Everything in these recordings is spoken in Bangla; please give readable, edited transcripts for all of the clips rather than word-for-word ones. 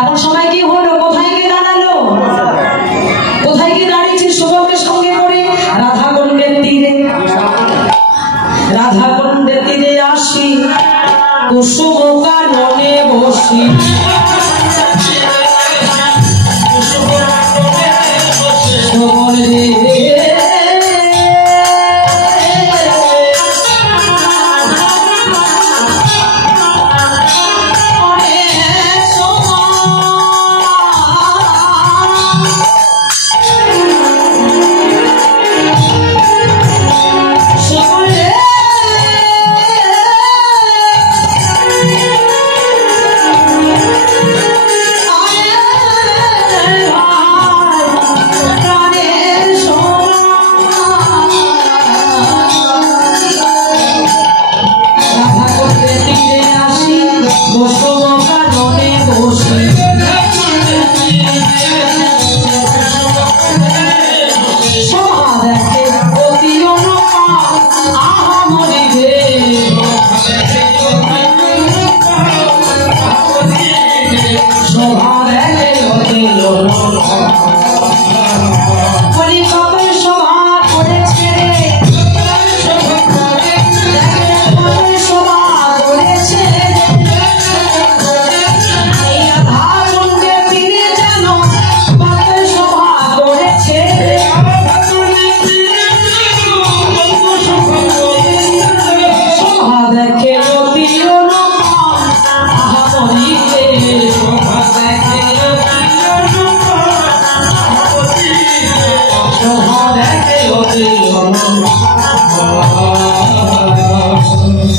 এমন সময় কি হলো, কোথায় গিয়ে দাঁড়ালো, কোথায় গিয়ে দাঁড়িয়েছে শুভকে সঙ্গে করে রাধাকুণ্ডের তীরে। রাধাকুণ্ডের তীরে আসি কুসুম কাননে বসি,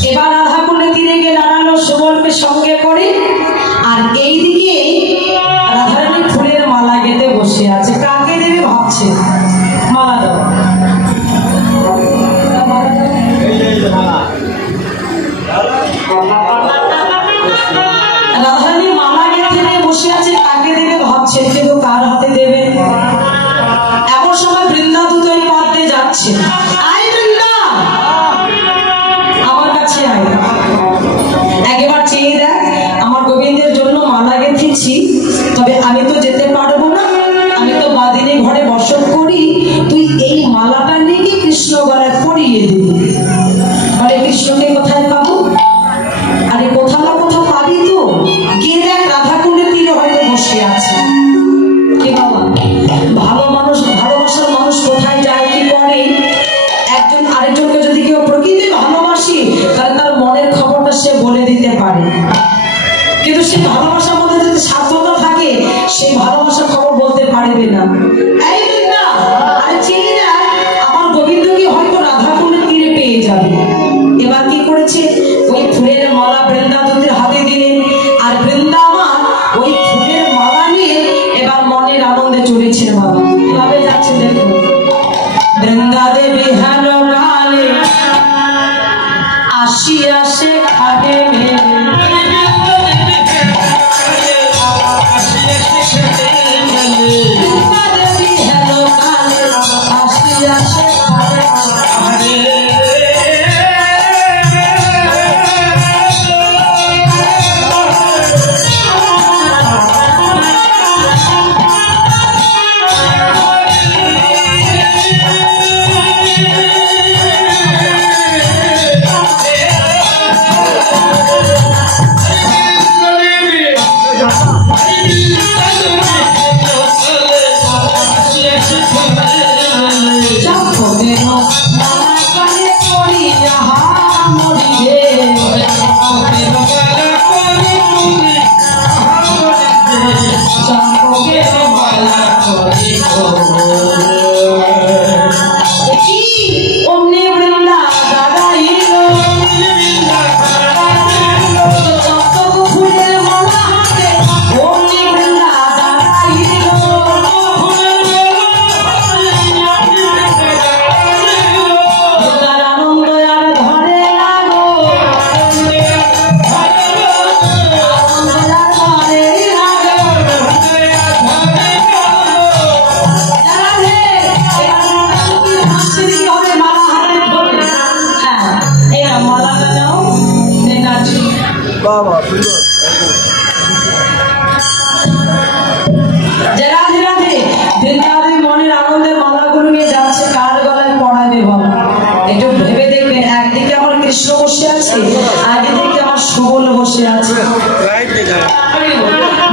এবার রাধাকুণ্ডের তীরে গিয়ে দাঁড়ালো সুবলকে সঙ্গে করে। আর এইদিকে রাধারানী ফুলের মালা গেঁথে বসে আছে, কাকে দেবে ভাবছে, মালা দাও। রাধারানী মালা গেঁথে নিয়ে বসে আছে, কাকে দেবে ভাবছে, কিন্তু কার হাতে দেবে। এমন সময় বৃন্দাদূত ওই পথ দিয়ে যাচ্ছে, আয় বৃন্দা, আমার কাছে আয়, একবার চেয়ে দেখ, আমার গোবিন্দের জন্য মালা গেঁথেছি, তবে আমি তো যেতে পারবো না, আমি তো বাদিনী ঘরে বসত করি, তুই এই মালাটা নিয়ে কৃষ্ণ গলায় পরিয়ে দিবি। আরে কৃষ্ণকে কোথায় পাবো, আরে কোথাও না কোথাও পাবি তো, গিয়ে দেখ রাধাকুণ্ডের তীরে হয়তো বসে আছে। কি বাবা, ভালো মানুষ, ভালোবাসার মানুষ কোথায় যায়, কি করে, একজন আরেকজনকে যদি কেউ প্রকৃতি ভালোবাসি তাহলে তার মনের খবরটা সে বলে দিতে পারে, কিন্তু সেই ভালোবাসার মধ্যে যদি স্বার্থতা থাকে সেই ভালোবাসার খবর বলতে পারবে না। এই না, আরে চিনি না, আমার গোবিন্দকে হয়তো রাধাকুণ্ডের তীরে পেয়ে যাবে। এবার কি করেছে, ওই ফুলের মালা বৃন্দাদূতের হাতে দিলেন, আর বৃন্দা আমার ওই ফুলের মালা নিয়ে এবার মনের আনন্দে চলেছে। বাবা কিভাবে যাচ্ছে দেখুন, বৃন্দা দেবী হেন গালে আসি আসে খাবে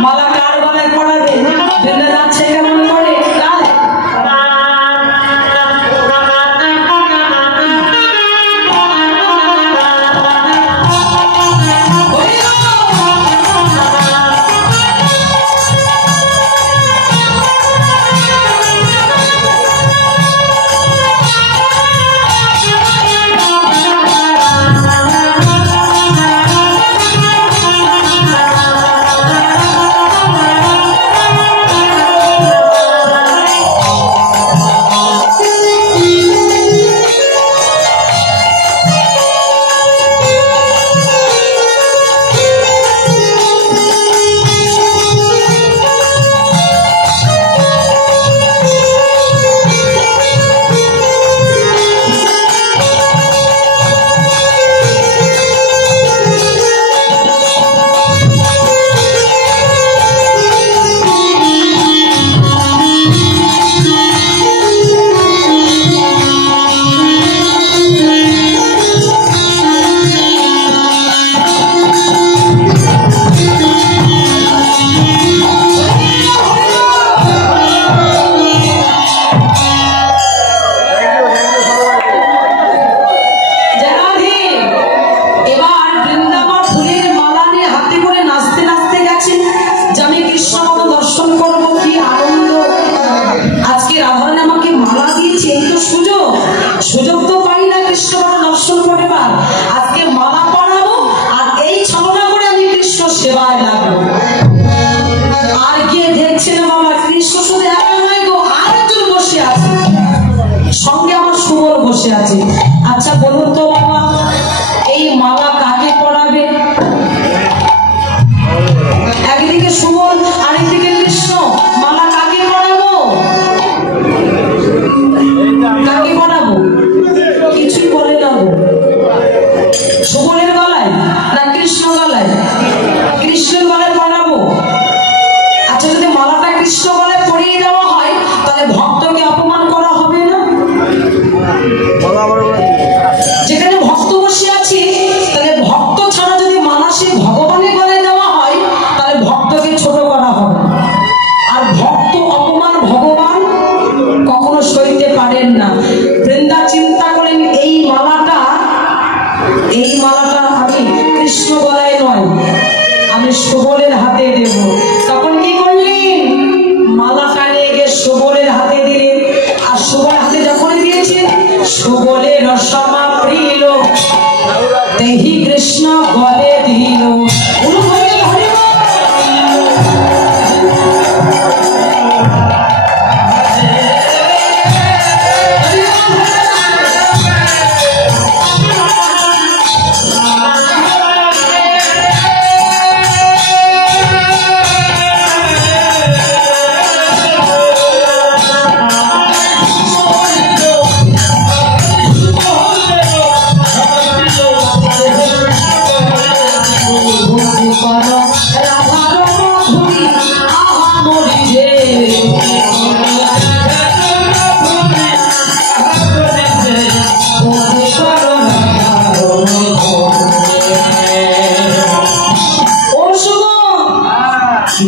মালা কার গলায় পড়াবে? বৃন্দা যাচ্ছে কেমন করে? সুযোগ তো পাই না কৃষ্ণ দর্শন করবার, আজকে মালা পরাবো আর এই ছলনা করে আমি কৃষ্ণ সেবায় লাগবো। আর গিয়ে দেখছেন বাবা কৃষ্ণ শুধু একা নয় গো, আরেকজন বসে আছে, সঙ্গে আমার সুবল বসে আছে। আচ্ছা বলুন তো বাবা, এই মালা কাকে পরাবে? একদিকে সুবল আরেকদিকে কৃষ্ণ, মালা কাকে পরাবো? কাকে পরাবো? কিছুই বলে না গো। সুবলের গলায় না কৃষ্ণ গলায়? কৃষ্ণের গলায় পরাবো। আচ্ছা যদি মালাটা কৃষ্ণ গলায় পরিয়ে দেওয়া হয় তাহলে ভক্তকে অপমান করা হবে না? যেখানে ভক্ত বসে আছে, তাহলে ভক্ত ছাড়া যদি মালা সে ভগবানের গলায় দেওয়া হয় তাহলে ভক্তকে ছোট করা হবে। আর ভক্ত অপমান ভগবান কখনো সইতে পারেন না। বৃন্দা চিন্তা করেন এই মালাটা আমি কৃষ্ণ গলায় নয়, আমি সুবলের হাতে দেব। তখন কি করলেন? মালাটা নিয়ে গিয়ে সুবলের হাতে দিলেন। আর সুবল হাতে যখন দিয়েছেন, সুবলের সমাপ্রিল তেহি কৃষ্ণ গলে দিল।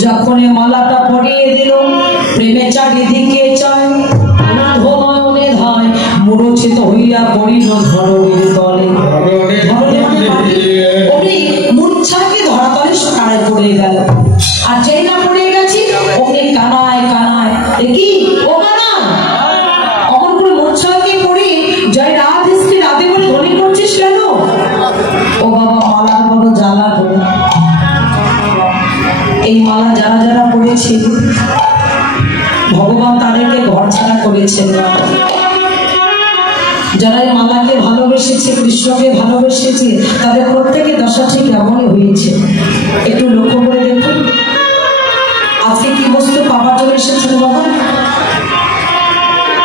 যখন মালাটা পরিয়ে দিল, প্রেমে চারিদিকে চায়, নয়নে ধায়, মূর্ছিত হইয়া পড়িল ধরণীর তলে। মূর্ছাকে ধরাতলে কানায় পড়ে গেল। আর যেই না পড়ে গেছি ওকে কানায় কানায় কি ও কানা অমন করে মূর্ছাকে পড়ে জয় রাধে শ্রী রাধে বলে ধ্বনি করছিস কেন? ও বাবা মালার বড় জ্বালা করে। এই মালা যারা যারা পড়েছে ভগবান তাদেরকে ঘর ছাড়া করেছেন না। যারা এই মালাকে ভালোবেসেছে, কৃষ্ণকে ভালোবেসেছে, তাদের প্রত্যেকের দশা ঠিক এমনই হয়েছে। একটু লক্ষ্য করে দেখুন আজকে কি বস্তু পাওয়ার জন্য এসেছেন বাবা?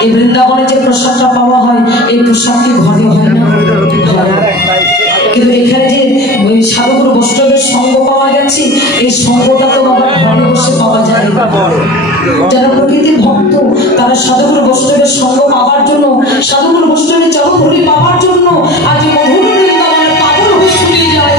এই বৃন্দাবনে যে প্রসাদটা পাওয়া হয়, এই প্রসাদ কি ঘরে হয় না? কিন্তু এখানে যে সাধুগুরু বৈষ্ণবের সঙ্গ পাওয়া গেছে, এই সঙ্গটা তো বাবা ঘরে বসে পাওয়া যায়। যারা প্রকৃতির ভক্ত তারা সাধুগুরু বৈষ্ণবের সঙ্গ পাওয়ার জন্য, সাধুগুরু বৈষ্ণবের চরণধূলি পাওয়ার জন্য আজ মধুর বৃন্দাবনে পাগল হয়ে ছুটে যায়।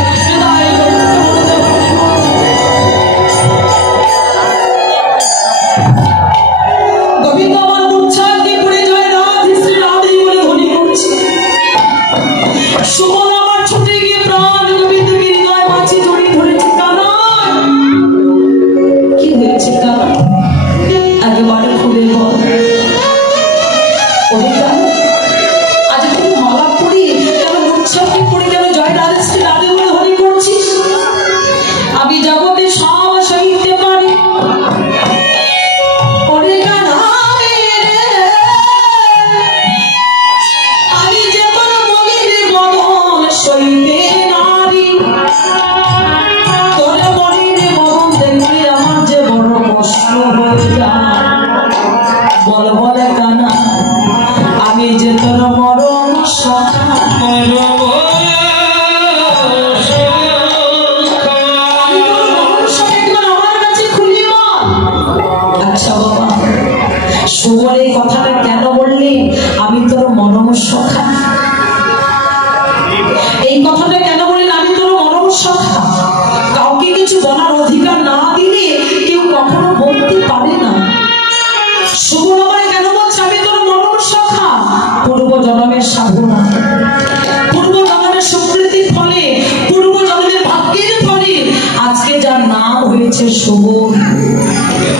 হচ্ছে সবুজ।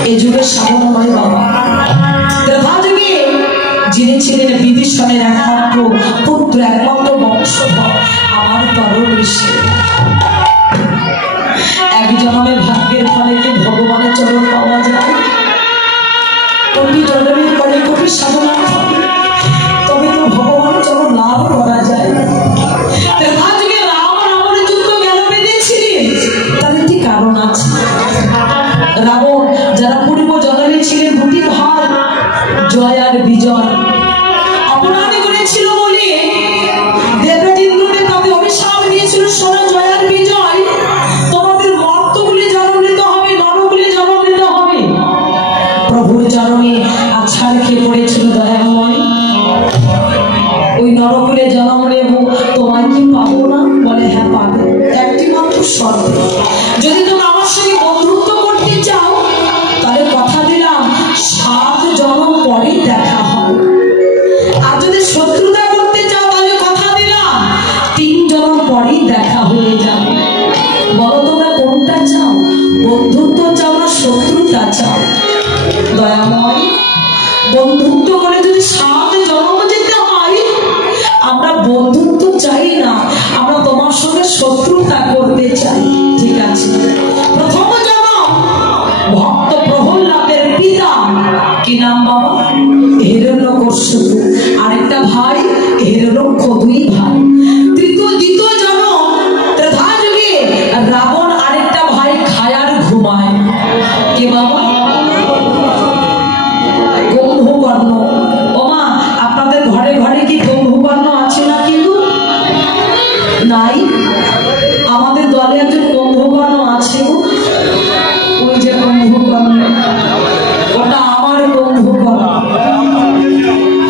এই যুগের সামনে নয় বাবা, ত্রেতা যুগে যিনি ছিলেন বিভীষণের একমাত্র পুত্র, একমাত্র বংশধর আমার তরুণী সে। এক জন্মের ভাগ্যের ফলে কি ভগবানের চরণ পাওয়া যায়? কোটি জন্মের পরে কোটি সাধনার ফলে তবে তো ভগবানের চরণ লাভ করা যায়। ত্রেতা যুগে রাম রাবণের যুদ্ধ কেন বেঁধেছিলেন? তার একটি কারণ আছে। রাবণ যারা পূর্ব জন্মে ছিলেন দুটি ভাই, জয় আর বিজয়, অপরাধ করেছিল বলে দেবরাজ ইন্দ্রদেব তাদের অভিশাপ দিয়েছিল, শোনো জয় আর বিজয়, তোমাদের মর্তগুলি জন্ম নিতে হবে, নরগুলি জন্ম নিতে হবে। প্রভুর চরণে আছাড় খেয়ে পড়েছিল দয়াময়, ওই নরকুলে জন্ম নেব, তোমায় কি পাবো না? বলে হ্যাঁ পাবে, একটি মাত্র শর্ত, যদি তোমরা আমার সঙ্গে বন্ধুত্ব করতে চাও তাহলে কথা দিলাম 7 জন্ম পরেই দেখা হবে, আর যদি শত্রুতা করতে চাও তাহলে কথা দিলাম 3 জন্ম পরেই দেখা হয়ে যাবে। বলো তোমরা কোনটা চাও? বন্ধুত্ব চাও না শত্রুতা চাও? দয়াময়, বন্ধুত্ব করে যদি 7 জন্ম যেতে হয়, আমরা বন্ধুত্ব চাই না, আমরা তোমার সঙ্গে শত্রুতা করতে চাই। ঠিক আছে, প্রথম জন্ম ভক্ত প্রহ্লাদের পিতা, কি নাম বাবা? হিরণ্যকশিপু, আরেকটা ভাই হিরণ্যক্ষ, 2 ভাই। দ্বিতীয় জন্ম ত্রেতা যুগে রাবণ, আরেকটা ভাই খায়ার ঘুমায়, কে বাবা? কুম্ভকর্ণ। ওমা, আপনাদের ঘরে ঘরে কি কুম্ভকর্ণ আছে না? কিন্তু নাই, আমাদের দলে একজন কুম্ভকর্ণ আছে। ওই যে কুম্ভকর্ণ, ওটা আমার কুম্ভকর্ণ।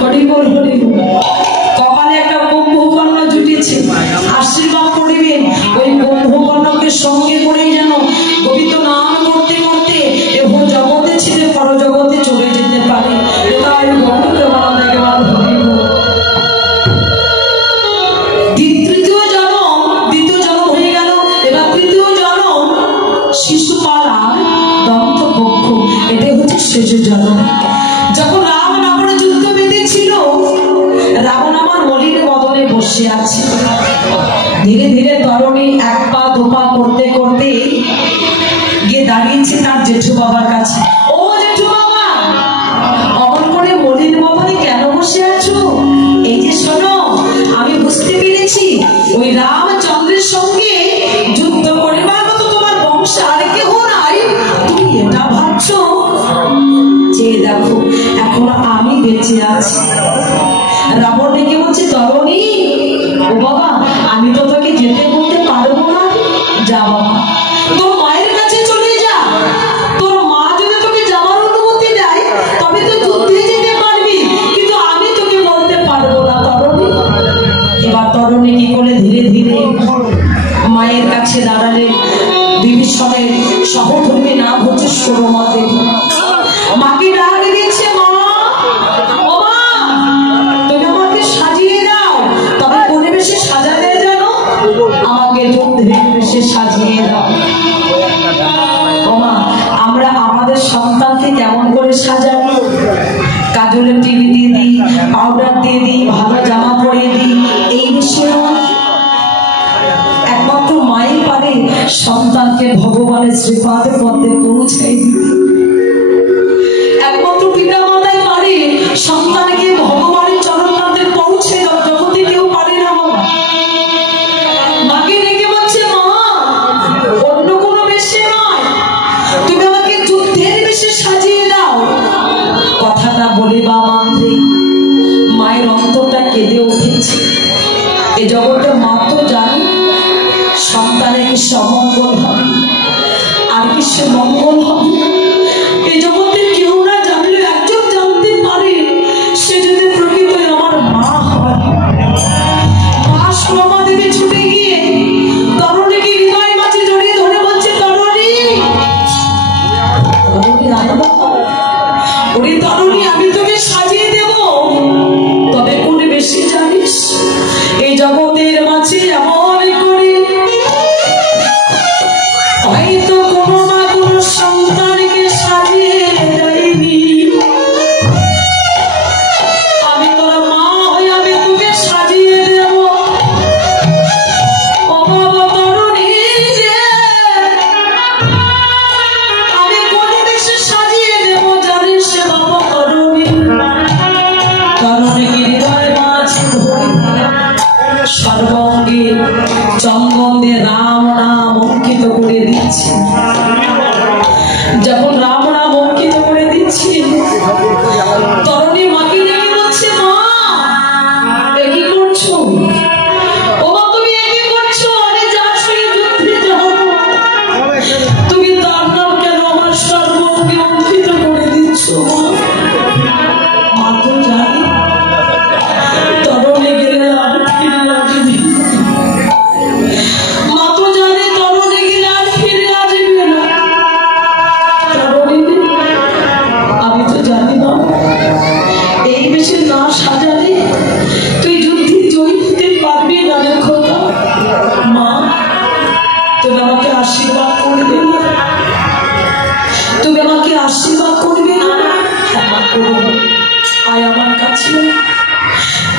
হরিবল হরিবল, কপালে একটা কুম্ভকর্ণ জুটেছে, আশীর্বাদ করিবেন ওই কুম্ভকর্ণকে সঙ্গে করেই যেন গোবিন্দ নাম করতে করতে এবং জগতে ছেড়ে পরজগতে চলে যেতে পারে। তাই দ্বিতীয় জন্ম হয়ে গেল, এবার তৃতীয় জন্ম শিশুপাল আর দন্তপক্ষ, এটাই হচ্ছে শেষ জন্ম। যখন রাম রাবণের যুদ্ধ বেঁধেছিল, রাবণ আমার মলিন বদনে বসে আছে, ধীরে ধীরে তরণী 1 পা 2 পা করতে করতে গিয়ে দাঁড়িয়েছে তার জেঠু বাবার কাছে। ও জেঠু বাবা, অমন করে মলিন বদনে কেন বসে আছো? এই যে শোনো, আমি বুঝতে পেরেছি ওই রামচন্দ্রের সঙ্গে যুদ্ধ করিবার মতো তোমার বংশে আর কেউ নাই, তুমি এটা ভাবছো? চেয়ে দেখো, এখন আমি বেঁচে আছি। রাবণ ডেকে বলছে, তরণী, ও বাবা, আমি তো তোকে যেতে বলতে পারবো না, যা বাবা, তোর মায়ের কাছে চলে যা, তোর মা যদি তোকে যাওয়ার অনুমতি দেয় তবে তো যুদ্ধে যেতে পারবি, কিন্তু আমি তোকে বলতে পারবো না তরণী। এবার তরণী কি করে ধীরে ধীরে মায়ের কাছে দাঁড়ালেন। বিভীষণের সহধর্মী নাম হচ্ছে সুরমা দেবী। মাকে ডাক দিচ্ছে, মা, ও মা, তুমি আমাকে সাজিয়ে দাও। তবে কোন বেশে সাজালে জানো? আমাকে যুদ্ধের বেশে সাজিয়ে দাও। ও মা, আমরা আমাদের সন্তানকে কেমন করে সাজাই? কাজলের টিভি দিয়ে দিই, পাউডার দিয়ে দিই, ভালো জামা পরিয়ে দিই, এই বিষয়ে একমাত্র মাই পারে সন্তানকে ভগবানের শ্রীপাদের মধ্যে পৌঁছাই দিতে। একমাত্র পিতা মাতাই পারে সন্তানকে ভগবানের চরণ মধ্যে পৌঁছে দাও, জগতে কেউ পারে না। বাবা মাকে ডেকে বলছে, মা, অন্য কোনো বেশে নয়, তুমি আমাকে যুদ্ধের বেশে সাজিয়ে দাও। কথাটা বলে বা মাত্রে মায়ের অন্তরটা কেঁদে উঠেছে। এ জগতে মাত্র জানি সন্তানের কি সমঙ্গল হবে আর কি সে মঙ্গল হবে, এ জগতে কেউ না জানলে একজন জানতে পারে, সে যদি প্রকৃত আমার মা হয়। মা সুরমা দেবী ছুটে গিয়ে তরুণীকে হৃদয় মাঝে জড়িয়ে ধরে বলছে, তরুণী, ওরে তরুণী, আমি তোকে সাজিয়ে দেব, তবে কোন বেশি জানিস? এই জগতের মাঝে এমন করে হয়তো কোনো না কোনো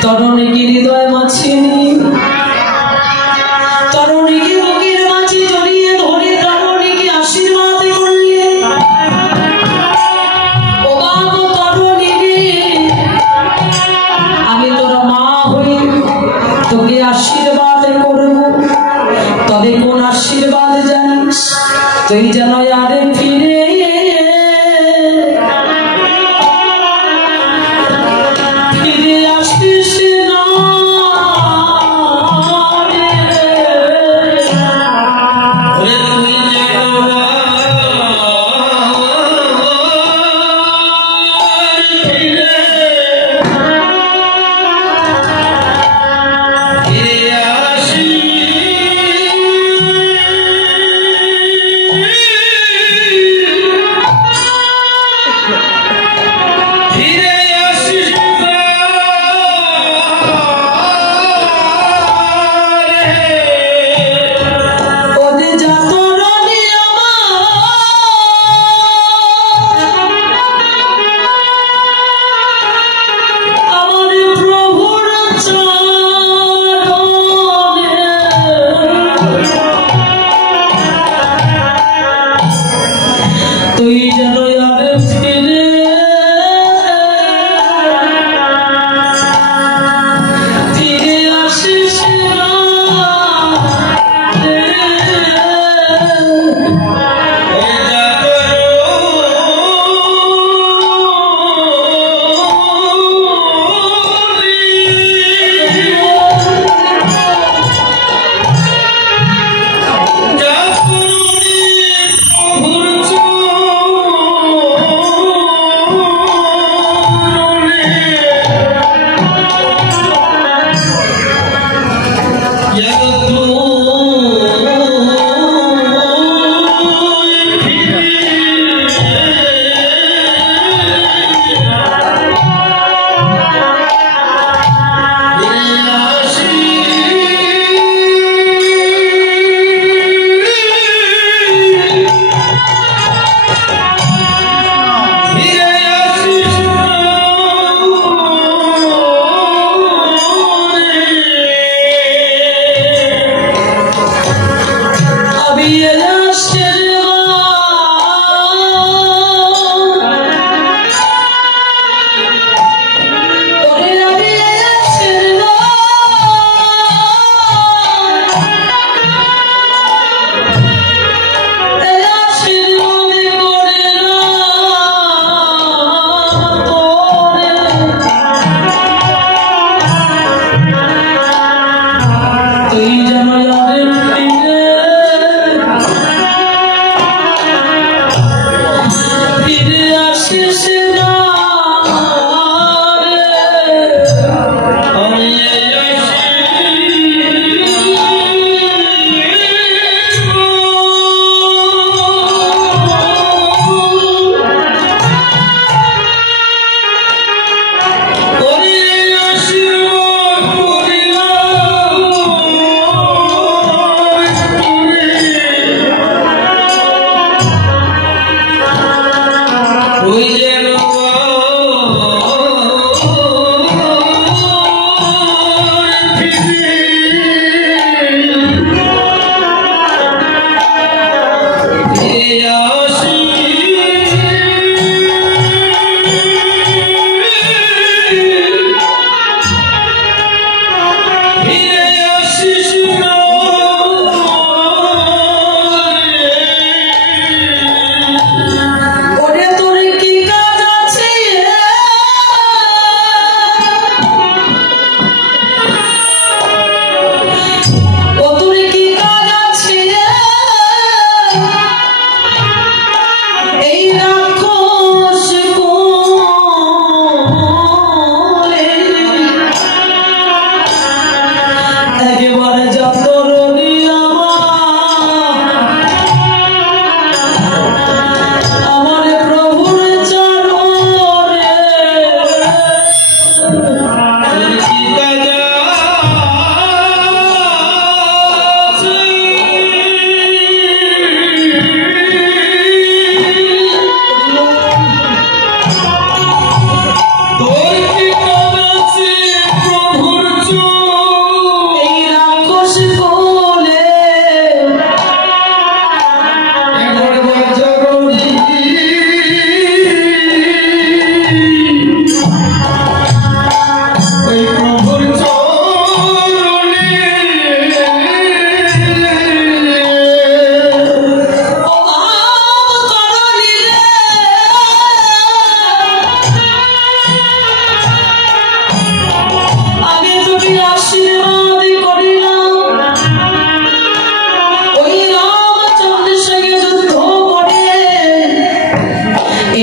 তরুণীকে হৃদয় মাঝে তরুণীকে বুকের মাঝে জড়িয়ে ধরে তরুণীকে আশীর্বাদ করলে, ও বাবা তরুণী রে, আমি তোর মা হই তোকে আশীর্বাদ করব। তবে কোন আশীর্বাদ জানিস? তুই যেন আরে ফিরে ফিরে আসিস না।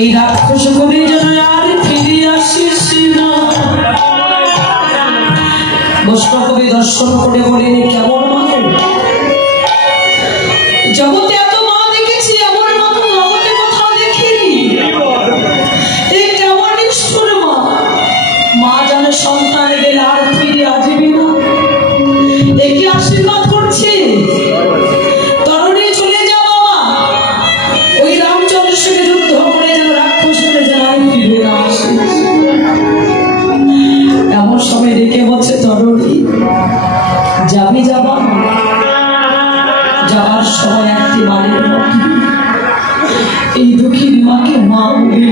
এই রাক্ষস কবি যেন আর ফিরে আসিস না। বৈষ্ণব কবি দর্শন করে বলেন কেমন মা, জগতে এত মা দেখেছি, এমন মা তো জগতে কোথাও দেখিনি। এই কেমন নিষ্ঠুর মা, মা জানে সন্তান গেলে আর ফিরে আসবে না। একে আশীর্বাদ করছে তরুণী চলে যাও মা, ওই রামচন্দ্রের সঙ্গে যুদ্ধ করে যেন রাক্ষস করে যেন আর ফিরে না আসে। এমন সময় ডেকে বলছে তরুণী যাবি যাবা, যাওয়ার সময় একটি বাড়ির এই দুঃখী মাকে মা বলে